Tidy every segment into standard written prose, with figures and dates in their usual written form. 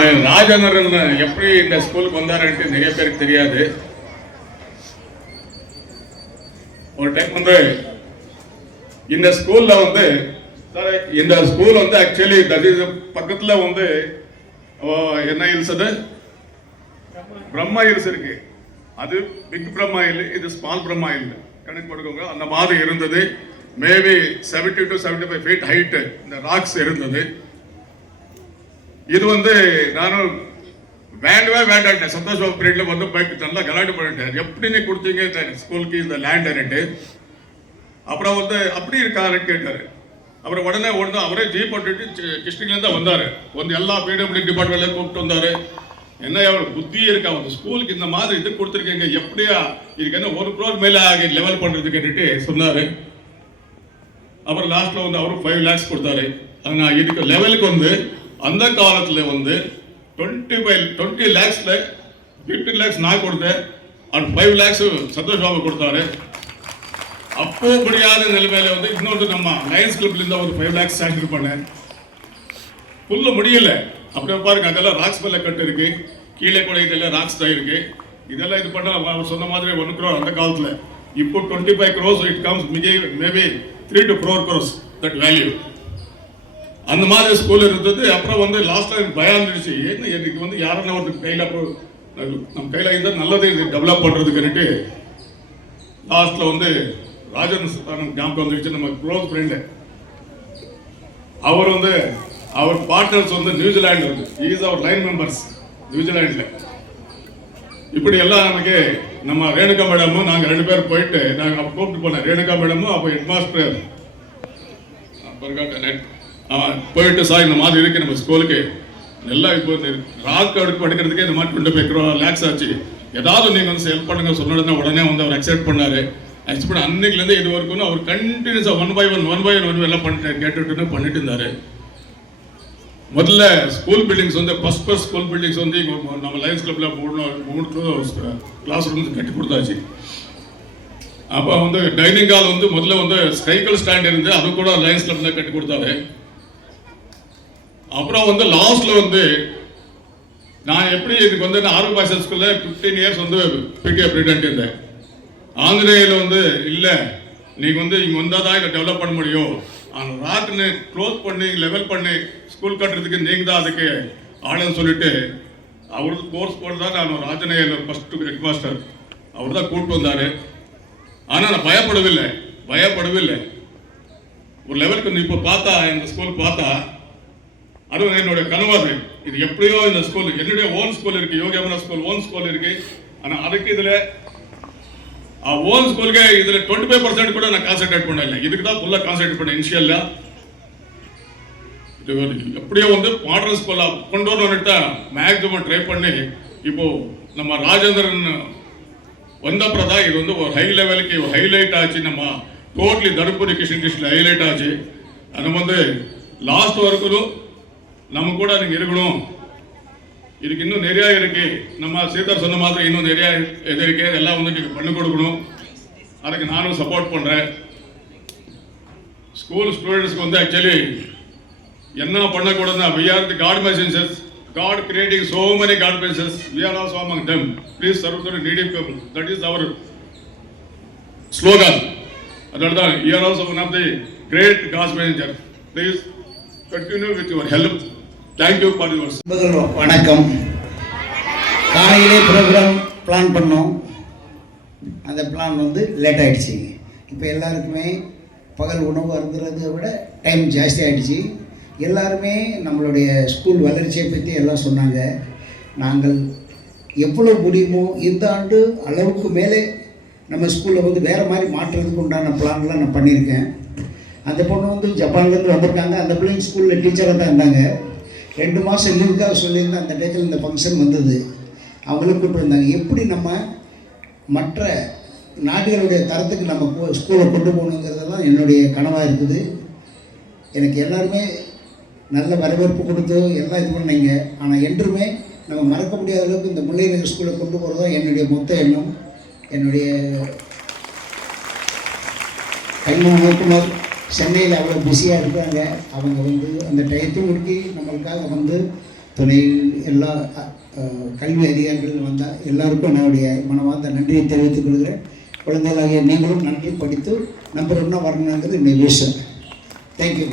நம்ம ராஜேந்திரன் எப்படி இந்த ஸ்கூலுக்கு வந்தாருன்ட்டு நிறைய பேருக்கு தெரியாது. ஒரு டைம் வந்து இந்த ஸ்கூல்ல வந்து ஆக்சுவலி பக்கத்துல வந்து என்ன ஹில்ஸ், அது பிரம்மா ஹில்ஸ் இருக்கு. அது பிக் பிரம்மா ஹில், இது ஸ்மால் பிரம்மா ஹில் கணக்கு போட்டுக்கோங்க. அந்த மாதிரி இருந்தது. மேபி 70 to 75 feet ஹைட் இந்த ராக்ஸ் இருந்தது. இது வந்து நானும் வேண்டாம் சந்தோஷ் பாபு பீரியட்ல வந்து பைக் நல்லா கலாட்டு பண்ணிட்டேன். எப்படி நீ கொடுத்தீங்க இந்த ஸ்கூலுக்கு இந்த லேண்ட்? அப்புறம் வந்து அப்படி இருக்காருன்னு கேட்டாரு. அப்புறம் உடனே அவரே ஜீப் போட்டுட்டு கிருஷ்ணகிரில தான் வந்தாரு. வந்து எல்லா பிடபிள்யூ டிபார்ட்மெண்ட்ல கூப்பிட்டு வந்தாரு. என்ன அவருக்கு புத்தி இருக்கா, வந்து ஸ்கூலுக்கு இந்த மாதிரி இது கொடுத்துருக்கீங்க, எப்படியா இதுக்கு என்ன 1 crore மேல லெவல் பண்றது கேட்டுட்டு சொன்னாரு. அப்புறம் லாஸ்ட்ல வந்து அவரும் 5 lakhs கொடுத்தாரு. நான் இதுக்கு லெவலுக்கு வந்து அந்த காலத்துல வந்து 20 lakhsல 15 lakhs நான் கொடுத்தேன். அது 5 lakhs சந்தோஷ் பாபு கொடுத்தாரு. அப்போ முடியாத நிலைமையில வந்து இன்னொரு நம்ம லயன்ஸ் கிளப்ல இருந்தா ஒரு 5 lakhs சாங்ஷன் பண்ணேன். ஃபுல்ல முடியல. அப்படியே பாருங்க, அதெல்லாம் ராக்ஸ் மேல கட்டு இருக்கு, கீழே கூட இதெல்லாம் ராக்ஸ் தான் இருக்கு. இதெல்லாம் இது பண்ண அவர் சொன்ன மாதிரி 1 crore அந்த காலத்துல. இப்போ 25 crores it comes maybe 3 to 4 crores that value. அந்த மாதிரி ஸ்கூல் இருந்தது. அப்புறம் வந்து லாஸ்ட்ல எனக்கு பயம் இருந்துச்சு, ஏன்னா எனக்கு வந்து யாரெல்லாம் ஒரு கையில நம்ம கையில இருந்தால் நல்லது இது டெவலப் பண்றதுக்குன்னுட்டு லாஸ்ட்ல வந்து ராஜன் ஞாபகம் வந்துருச்சு. நம்ம க்ளோஸ் ஃப்ரெண்டு அவர் வந்து அவர் பார்ட்னர்ஸ் வந்து நியூசிலாந்து வந்து இஸ் அவர் லைன் மெம்பர்ஸ் நியூசிலாண்டில். இப்படி எல்லாம் நமக்கு நம்ம ரேணுகா மேடமும் நாங்கள் 2 பேர் போயிட்டு நாங்கள் அப்போ கூப்பிட்டு போனேன். ரேணுகா மேடமும் அப்போ ஹெட் மாஸ்டர் போயிட்டு சார் இந்த மாதிரி இருக்கு நம்ம ஸ்கூலுக்கு எல்லாம் இப்போ ராக் படிக்கிறதுக்கே இந்த மாதிரி 25 lakhs ஆச்சு, ஏதாவது நீங்கள் வந்து ஹெல்ப் பண்ணுங்க சொன்னோன்னா உடனே வந்து அவர் அக்செப்ட் பண்ணாரு. அக்செப்ட் பண்ண அன்னைக்குலேருந்து இது வரைக்கும் அவர் கண்டினியூஸாக 1 by 1 எல்லாம் பண்ணிட்டு இருந்தாரு. முதல்ல ஸ்கூல் பில்டிங்ஸ் வந்து ஃபர்ஸ்ட் ஸ்கூல் பில்டிங்ஸ் வந்து நம்ம லயன்ஸ் கிளப்ல 3 கிளாஸ் ரூம்ஸ் கட்டி கொடுத்தாச்சு. அப்போ வந்து டைனிங் ஹால் வந்து முதல்ல வந்து சைக்கிள் ஸ்டாண்ட் இருந்து அது கூட லயன்ஸ் கிளப்ல கட்டி கொடுத்தாரு. அப்புறம் வந்து லாஸ்ட்ல வந்து நான் எப்படி இதுக்கு வந்து ஆர்வ பாஷா ஸ்கூல்ல 15 years வந்து பிடிஏ பிரசிடென்ட் இருந்தேன். ஆந்திரேயில வந்து இல்லை நீங்க வந்து இங்க வந்தாதான் இதை டெவலப் பண்ண முடியும், அந்த ராட்னு க்ளோஸ் பண்ணி லெவல் பண்ணி ஸ்கூல் கட்டுறதுக்கு நீங்க தான் அதுக்கு ஆளுன்னு சொல்லிட்டு அவருக்கு கோர்ஸ் போட்டு தான் நான் ராஜநேயில ஃபர்ஸ்ட் ஹெட் மாஸ்டர் அவர் தான் கூப்பிட்டு வந்தாரு. ஆனால் நான் பயப்படவில்லை. ஒரு லெவலுக்கு இப்போ பார்த்தா இந்த ஸ்கூல் பார்த்தா அதுவும் என்னுடைய கனவாது. இது எப்படியோ இந்த ஸ்கூல் என்னுடைய ஓன் ஸ்கூல் இருக்கு, யோகியமனா ஸ்கூல் ஓன் ஸ்கூல் இருக்கு. ஆனால் அதுக்கு இதுல ஓன் ஸ்கூலுக்கு இதுல 25% கூட நான் கான்சென்ட்ரேட் பண்ணல. இதுக்கு தான் ஃபுல்லா கான்சென்ட்ரேட் பண்ணேன் இனிஷியல்ல. எப்படியோ வந்து மாடர்ன் ஸ்கூல்ல கொண்டு வரணும்னு மேக்ஸிமம் ட்ரை பண்ணி இப்போ நம்ம ராஜேந்திரன் வந்தப்பறம் தான் இது வந்து ஒரு ஹை லெவலுக்கு ஹைலைட் ஆச்சு. நம்ம டோட்டலி தருமபுரி கிருஷ்ணகிரியில் ஹைலைட் ஆச்சு. அது வந்து லாஸ்ட் வரைக்கும் நம்ம கூட நீங்க இருக்கணும். இதுக்கு இன்னும் நிறைய இருக்கு, நம்ம சீதர் சொன்ன மாதிரி இன்னும் நிறைய இது இருக்கு, இதெல்லாம் வந்து நீங்க பண்ணி கொடுக்கணும். அதுக்கு நானும் சப்போர்ட் பண்றேன். ஸ்கூல் ஸ்டூடெண்ட்ஸ்க்கு வந்து ஆக்சுவலி என்ன பண்ணக்கூடாதுன்னா we are the God messengers, God creating so many God messengers, we are also among them, please serve the needy people, that is our slogan. அதனால்தான் you are also one of the great God messengers, please continue with your help. Thank you for your வணக்கம். காலையிலே program plan பண்ணோம், அந்த plan வந்து late ஆகிடுச்சு. இப்போ எல்லாருக்குமே பகல் உணவு அருந்துறதை விட டைம் ஜாஸ்தி ஆகிடுச்சு. எல்லாருமே நம்மளுடைய ஸ்கூல் வளர்ச்சியை பற்றி எல்லாம் சொன்னாங்க. நாங்கள் எவ்வளோ முடியுமோ இந்த ஆண்டு அளவுக்கு மேலே நம்ம ஸ்கூலில் வந்து வேறு மாதிரி மாற்றுறதுக்கு உண்டான பிளான்லாம் நான் பண்ணியிருக்கேன். அந்த பொண்ணு வந்து ஜப்பான்லேருந்து வந்திருக்காங்க. அந்த பிள்ளைங்க ஸ்கூலில் டீச்சராக தான் இருந்தாங்க. 2 மாதம் லீவுக்காக சொல்லியிருந்தேன். அந்த டேட்டில் இந்த ஃபங்க்ஷன் வந்தது. அவங்களும் கூப்பிட்டுருந்தாங்க. எப்படி நம்ம மற்ற நாடுகளுடைய தரத்துக்கு நம்ம ஸ்கூலை கொண்டு போகணுங்கிறதெல்லாம் என்னுடைய கனவாக இருக்குது. எனக்கு எல்லாருமே நல்ல வரவேற்பு கொடுத்து எல்லாம் இது பண்ணீங்க. ஆனால் என்றுமே நம்ம மறக்க முடியாத அளவுக்கு இந்த முல்லைநகர் ஸ்கூலை கொண்டு போகிறது தான் என்னுடைய மொத்த எண்ணம். என்னுடைய கல்வி இயக்குனர் சென்னையில் அவ்வளோ பிஸியாக இருக்காங்க. அவங்க வந்து அந்த டயத்தையும் முடிக்கி நம்மளுக்காக வந்து துணை எல்லா கல்வி அதிகாரிகள் வந்தால் எல்லாருக்கும் என்னுடைய மனமார்ந்த நன்றியை தெரிவித்துக் கொள்கிறேன். குழந்தைகளாகிய நீங்களும் நன்றி படித்து நம்பர் 1 வரணுங்கிறது என்னுடைய விஷயம். தேங்க்யூ.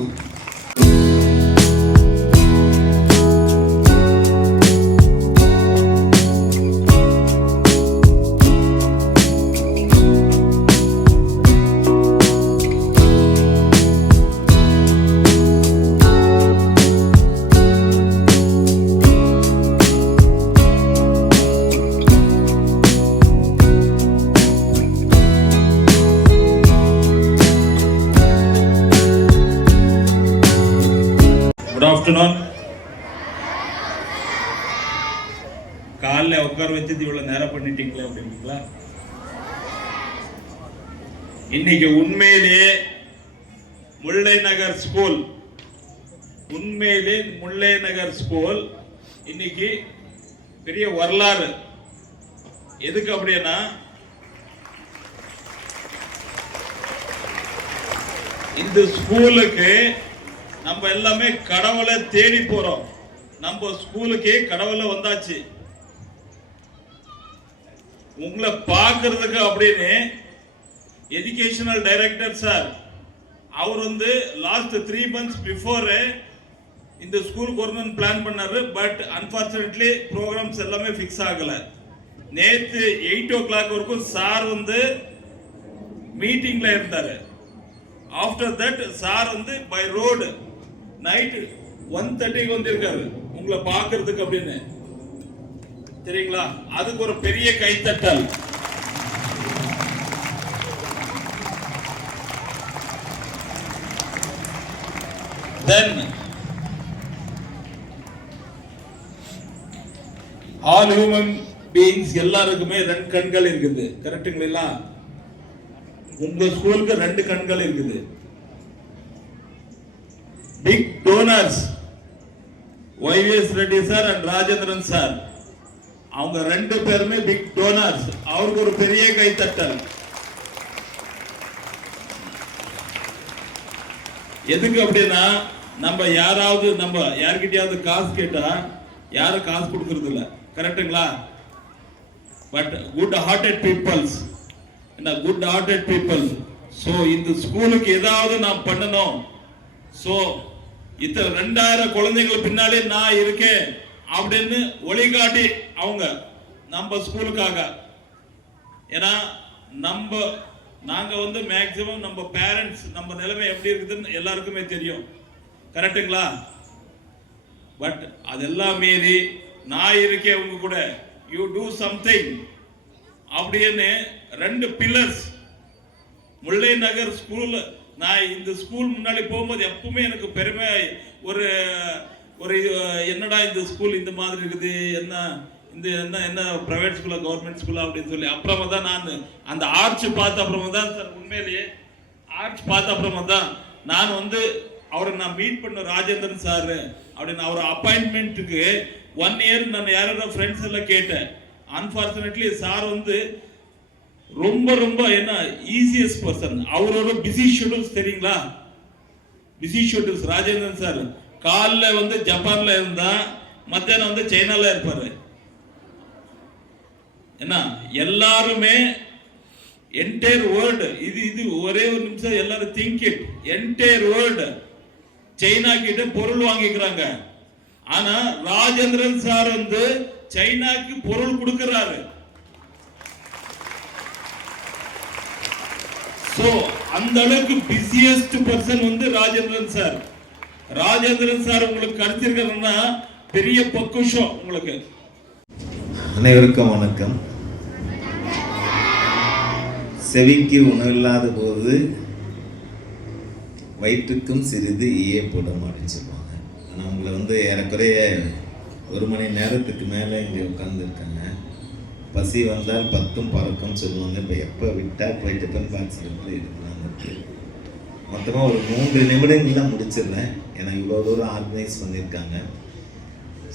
Good afternoon. காலைல உட்கார வச்சது இவ்வளவு நேரம் பண்ணிட்டீங்களே அப்படிங்களா? இன்னைக்கு உண்மையிலேயே முல்லை நகர் ஸ்கூல் இன்னைக்கு பெரிய வரலாறு. எதுக்கு அப்படின்னா, இந்த ஸ்கூலுக்கு நம்ம எல்லாமே கடவுளை தேடி போறோம். நம்ம ஸ்கூலுக்கே கடவுளை வந்தாச்சு. உங்களை பார்க்கறதுக்கு அப்படின்னு எஜுகேஷனல் டைரக்டர் சார் அவர் லாஸ்ட் 3 months பிஃபோர் இந்த ஸ்கூலுக்கு வரணும்னு பிளான் பண்ணாரு. பட் அன்பார்ச்சுனேட்லி ப்ரோக்ராம்ஸ் எல்லாமே ஃபிக்ஸ் ஆகல. நேற்று 8 o'clock வரைக்கும் சார் மீட்டிங்ல இருந்தாரு. After that sir by road night 1:30 வந்திருக்காரு உங்களை பார்க்கறதுக்கு அப்படின்னு. சரிங்களா? அதுக்கு ஒரு பெரிய கைத்தட்டல். Then all human beings எல்லாருக்குமே 2 கண்கள் இருக்குது. கரெக்ட்டுங்களா? உங்க ஸ்கூலுக்கு 2 கண்கள் இருக்குது. Big donors YVS Reddy sir and Rajendran sir, அவங்க 2 பேருமே பிக் டோனர்ஸ். அவருக்கு ஒரு பெரிய கைத்தட்டல். எதுக்கு அப்படின்னா, நம்ம யார்கிட்டயாவது காசு கேட்டா யாரும் காசு கொடுக்கறது இல்ல. கரெக்டுங்களா? But good hearted people. So இந்த ஸ்கூலுக்கு ஏதாவது நாம் பண்ணணும். சோ இத்தனை 2000 குழந்தைகள் பின்னாலே நான் இருக்கேன் அப்படின்னு ஒளிகாட்டி அவங்க நம்ம ஸ்கூலுக்காக. ஏன்னா நாங்க மேக்சிமம் நம்ம பேரண்ட்ஸ் நம்ம நிலைமை எப்படி இருக்குதுன்னு எல்லாருக்குமே தெரியும். கரெக்டுங்களா? பட் அதெல்லாம் மீறி நான் இருக்கேன் உங்க கூட, யூ டூ சம்திங் அப்படின்னு 2 பில்லர்ஸ். முல்லை நகர் ஸ்கூல், நான் இந்த ஸ்கூல் முன்னாடி போகும்போது எப்பவுமே எனக்கு பெருமை. ஒரு என்னடா இந்த ஸ்கூல் இந்த மாதிரி இருக்குது, என்ன பிரைவேட் ஸ்கூலா கவர்மெண்ட் ஸ்கூலா அப்படின்னு சொல்லி அப்புறமா தான் நான் அந்த ஆர்ச் பார்த்த அப்புறமா தான் சார், உண்மையிலேயே ஆர்ச் பார்த்த அப்புறமா தான் நான் அவரை நான் மீட் பண்ண ராஜேந்திரன் சார் அப்படின்னு. அவர் அப்பாயின்மெண்ட்டுக்கு 1 year நான் யாரோட ஃப்ரெண்ட்ஸ் எல்லாம் கேட்டேன். அன்பார்ச்சுனேட்லி சார் ரொம்ப என்ன ஈஸியஸ்ட் பர்சன். அவரோட பிஸி ஷெட்யூல்ஸ் தெரியுங்களா? Busy schedules. ராஜேந்திரன் சார் காலைல ஜப்பான்ல இருந்தா மத்தியானம் சைனால இருப்பாரு. என்ன எல்லாருமே என்டையர் வேர்ல்டு இது ஒரே ஒரு நிமிஷம் எல்லாரும் think it. Entire world China கிட்ட பொருள் வாங்கிக்கிறாங்க. ஆனா ராஜேந்திரன் சார் சைனாக்கு பொருள் கொடுக்கிறாரு. சோ அந்த அளவுக்கு busiest person Rajendran sir. Rajendran sir உங்களுக்கு கிடைச்சிருக்கிறதுனா பெரிய பொக்கிஷம் உங்களுக்கு. அனைவருக்கும் வணக்கம். செவிக்கு உணவில்லாத போது வயிற்றுக்கும் சிறிது ஈயப்படும் அப்படின்னு சொல்லுவாங்க. ஆனால் உங்களை ஏறக்குறைய 1 மணி நேரத்துக்கு மேலே இங்கே உட்காந்துருக்காங்க. பசி வந்தால் 10ம் பறக்கும் சொல்லுவாங்க. இப்போ எப்போ விட்டால் போயிட்டு டிஃபன் பாக்ஸ் எடுத்து எடுக்கலாங்க. மொத்தமாக ஒரு 3 நிமிடங்கள் தான் முடிச்சிடுறேன். ஏன்னா இவ்வளோ தூரம் ஆர்கனைஸ் பண்ணியிருக்காங்க.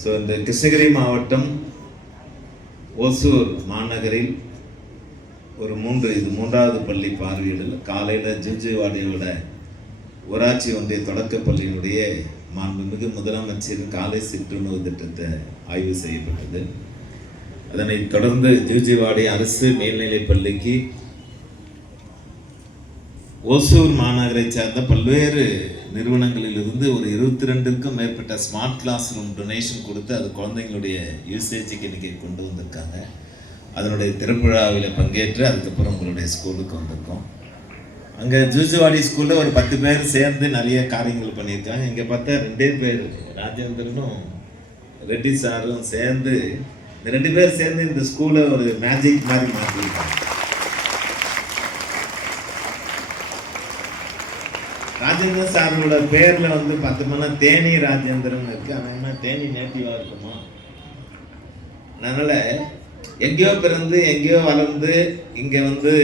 ஸோ இந்த கிருஷ்ணகிரி மாவட்டம் ஓசூர் மாநகரில் ஒரு 3வது பள்ளி பார்வையிடல். காலையில் ஜிஜிவாடியோட ஊராட்சி ஒன்றிய தொடக்கப்பள்ளியினுடைய மாண்புமிகு முதலமைச்சர் காலை சிற்றுணவு திட்டத்தை ஆய்வு செய்யப்பட்டது. அதனைத் தொடர்ந்து ஜூஜிவாடி அரசு மேல்நிலைப் பள்ளிக்கு ஓசூர் மாநகரை சார்ந்த பல்வேறு நிறுவனங்களிலிருந்து ஒரு 22க்கும் மேற்பட்ட ஸ்மார்ட் கிளாஸ் ரூம் டொனேஷன் கொடுத்து அது குழந்தைங்களுடைய யூசேஜுக்கு இன்னைக்கு கொண்டு வந்திருக்காங்க. அதனுடைய திறப்புழாவில் பங்கேற்று அதுக்கப்புறம் உங்களுடைய ஸ்கூலுக்கு வந்திருக்கோம். அங்கே ஜூஜுவாடி ஸ்கூலில் ஒரு 10 பேர் சேர்ந்து நிறைய காரியங்கள் பண்ணியிருக்காங்க. இங்கே பார்த்தா 2 பேர், ராஜேந்திரனும் ரெட்டி சாரும் சேர்ந்து, இந்த 2 பேர் சேர்ந்து இந்த ஸ்கூலை ஒரு மேஜிக் மாதிரி மாற்றிருக்காங்க. ராஜேந்திரன் சாரோட பேரில் வந்து பார்த்தோம்னா தேனி ராஜேந்திரன் இருக்குது. ஆனால் என்ன தேனி நேட்டிவாக இருக்குமா? அதனால் எங்கேயோ பிறந்து எங்கேயோ வளர்ந்து இங்கே வந்து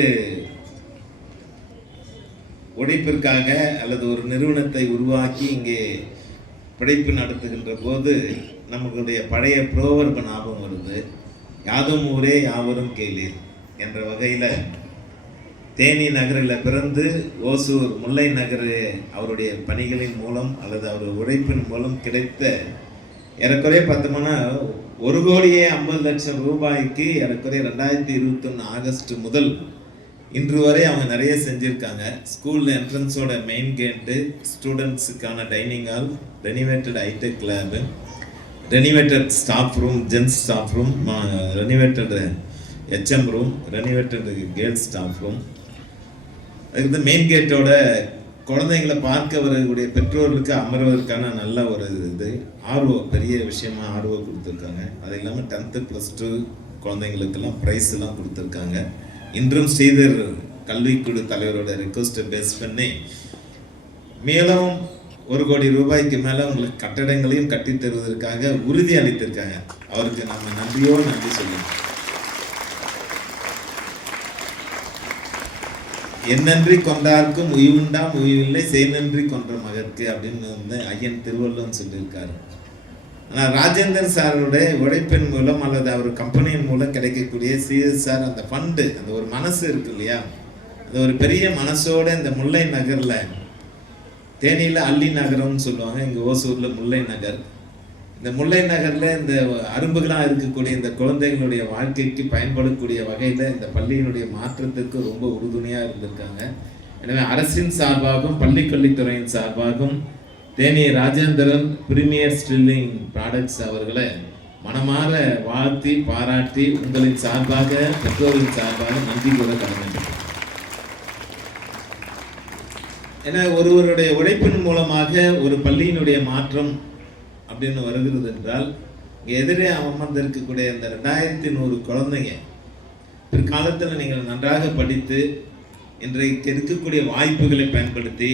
உழைப்பிற்காக அல்லது ஒரு நிறுவனத்தை உருவாக்கி இங்கே பிழைப்பு நடத்துகின்ற போது நம்மளுடைய பழைய புரோவர்ப ஞாபகம் வருது. யாதும் ஊரே யாவரும் கேளீர் என்ற வகையில் தேனி நகரில் பிறந்து ஓசூர் முல்லை நகர் அவருடைய பணிகளின் மூலம் அல்லது அவர் உழைப்பின் மூலம் கிடைத்த ஏறக்குறைய பார்த்தோம்னா 1,50,00,000 ரூபாய்க்கு ஏறக்குறைய 2021 ஆகஸ்ட் முதல் இன்று வரை அவங்க நிறைய செஞ்சுருக்காங்க. ஸ்கூலில் என்ட்ரன்ஸோட மெயின் கேட்டு, ஸ்டூடெண்ட்ஸுக்கான dining hall, renovated hi-tech lab, renovated staff room, gents staff room, renovated HM room, renovated girls staff room. அதுக்கு வந்து மெயின் கேட்டோட குழந்தைங்களை பார்க்க வரக்கூடிய பெற்றோர்களுக்கு அமர்வதற்கான நல்ல ஒரு இது ஆர்வம், பெரிய விஷயமா ஆர்வம் கொடுத்துருக்காங்க. அது இல்லாமல் 10th +2 குழந்தைங்களுக்கெல்லாம் ப்ரைஸ் எல்லாம் கொடுத்துருக்காங்க. இன்றும் ஸ்ரீதர் கல்விக்குழு தலைவரோட ரெக்வஸ்ட்டை பேஸ் பண்ணி மேலும் 1 கோடி ரூபாய்க்கு மேலே உங்களுக்கு கட்டடங்களையும் கட்டி தருவதற்காக உறுதி அளித்திருக்காங்க. அவருக்கு நம்ம நன்றியோடு நன்றி சொல்லுவோம். என்னன்றி கொண்டார்க்கும் உய்வுண்டாம் உய்வில்லை செய்நன்றி கொன்ற மகற்கு அப்படின்னு வந்து ஐயன் திருவள்ளுவன் சொல்லியிருக்காரு. ஆனால் ராஜேந்தர் சாரோட உழைப்பின் மூலம் அல்லது அவர் கம்பெனியின் மூலம் கிடைக்கக்கூடிய CSR அந்த ஃபண்டு, அந்த ஒரு மனசு இருக்கு இல்லையா, அந்த ஒரு பெரிய மனசோட இந்த முல்லை நகரில், தேனியில் அல்லி நகரம்னு சொல்லுவாங்க, இங்கே ஓசூரில் முல்லை நகர். இந்த முல்லை நகரில் இந்த அரும்புகளாக இருக்கக்கூடிய இந்த குழந்தைகளுடைய வாழ்க்கைக்கு பயன்படக்கூடிய வகையில் இந்த பள்ளியினுடைய மாற்றத்துக்கு ரொம்ப உறுதுணையாக இருந்திருக்காங்க. எனவே அரசின் சார்பாகவும் பள்ளிக்கல்வித்துறையின் சார்பாகவும் Theni Rajendran premier Stilling products அவர்களை மனமாற வாழ்த்தி பாராட்டி உங்களின் சார்பாக பெற்றோரின் சார்பாக நன்றி கூற கடமைப்பட்டேன். ஏன்னா ஒருவருடைய உழைப்பின் மூலமாக ஒரு பள்ளியினுடைய மாற்றம் அப்படின்னு வருகிறது என்றால் எதிரே அமர்ந்திருக்கக்கூடிய இந்த 2100 குழந்தைங்க பிற்காலத்தில் நீங்கள் நன்றாக படித்து இன்றைக்கு இருக்கக்கூடிய வாய்ப்புகளை பயன்படுத்தி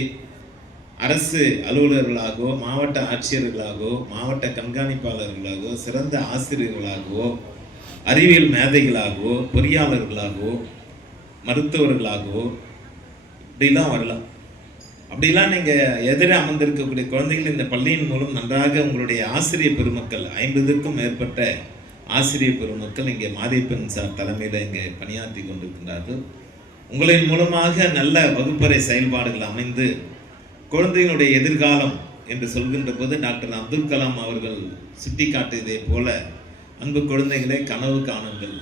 அரசு அலுவலர்களாகவோ, மாவட்ட ஆட்சியர்களாகவோ, மாவட்ட கண்காணிப்பாளர்களாகவோ, சிறந்த ஆசிரியர்களாகவோ, அறிவியல் மேதைகளாகவோ, பொறியாளர்களாகவோ, மருத்துவர்களாகவோ இப்படிலாம் வரலாம். அப்படிலாம் நீங்கள் எதிரே அமர்ந்திருக்கக்கூடிய குழந்தைகள் இந்த பள்ளியின் மூலம் நன்றாக உங்களுடைய ஆசிரியர் பெருமக்கள் 50க்கும் மேற்பட்ட ஆசிரியர் பெருமக்கள் இங்கே மாரியப்பன் சார் தலைமையில் இங்கே பணியாற்றி கொண்டிருக்கின்றார்கள். உங்களின் மூலமாக நல்ல வகுப்பறை செயல்பாடுகள் அமைந்து குழந்தைகளுடைய எதிர்காலம் என்று சொல்கின்ற போது டாக்டர் அப்துல் கலாம் அவர்கள் சுட்டி காட்டியதை போல அன்பு குழந்தைகளை கனவு காணுங்கள்.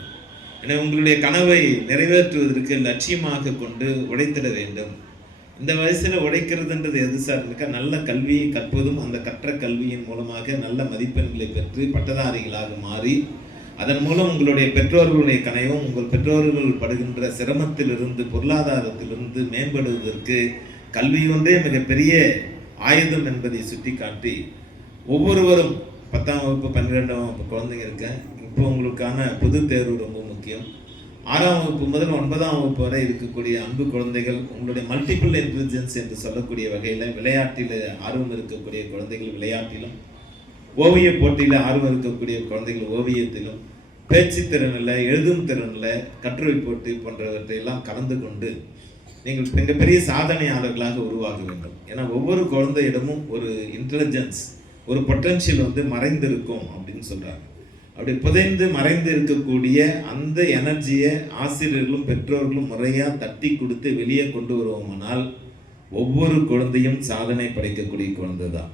எனவே உங்களுடைய கனவை நிறைவேற்றுவதற்கு லட்சியமாக கொண்டு உழைத்திட வேண்டும். இந்த வயசில் உழைக்கிறதுன்றது எது சார் இருக்கா? நல்ல கல்வியை கற்பதும் அந்த கற்ற கல்வியின் மூலமாக நல்ல மதிப்பெண்களை பெற்று பட்டதாரிகளாக மாறி அதன் மூலம் உங்களுடைய பெற்றோர்களுடைய கனவும் உங்கள் பெற்றோர்கள் படுகின்ற சிரமத்திலிருந்து பொருளாதாரத்திலிருந்து மேம்படுவதற்கு கல்வி ஒன்றே மிகப்பெரிய ஆயுதம் என்பதை சுட்டி காட்டி ஒவ்வொருவரும் 10ஆம் வகுப்பு 12ஆம் வகுப்பு குழந்தைங்க இருக்கேன். இப்போ உங்களுக்கான பொது தேர்வு ரொம்ப முக்கியம். 6ஆம் வகுப்பு முதல் 9ஆம் வகுப்பு வரை இருக்கக்கூடிய அன்பு குழந்தைகள் உங்களுடைய மல்டிபிள் இன்டெலிஜென்ஸ் என்று சொல்லக்கூடிய வகையில் விளையாட்டில் ஆர்வம் இருக்கக்கூடிய குழந்தைகள் விளையாட்டிலும், ஓவிய போட்டியில் ஆர்வம் இருக்கக்கூடிய குழந்தைகள் ஓவியத்திலும், பேச்சு திறனில், எழுதும் திறனில், கட்டுரை போட்டி போன்றவற்றையெல்லாம் கலந்து கொண்டு நீங்கள் மிகப்பெரிய சாதனையாளர்களாக உருவாக வேண்டும். ஏன்னா ஒவ்வொரு குழந்தையிடமும் ஒரு இன்டெலிஜென்ஸ், ஒரு பொட்டன்ஷியல் வந்து மறைந்திருக்கும் அப்படின்னு சொல்கிறாங்க. அப்படி புதைந்து மறைந்து இருக்கக்கூடிய அந்த எனர்ஜியை ஆசிரியர்களும் பெற்றோர்களும் முறையாக தட்டி கொடுத்து வெளியே கொண்டு வருவோமானால் ஒவ்வொரு குழந்தையும் சாதனை படைக்கக்கூடிய குழந்தை தான்.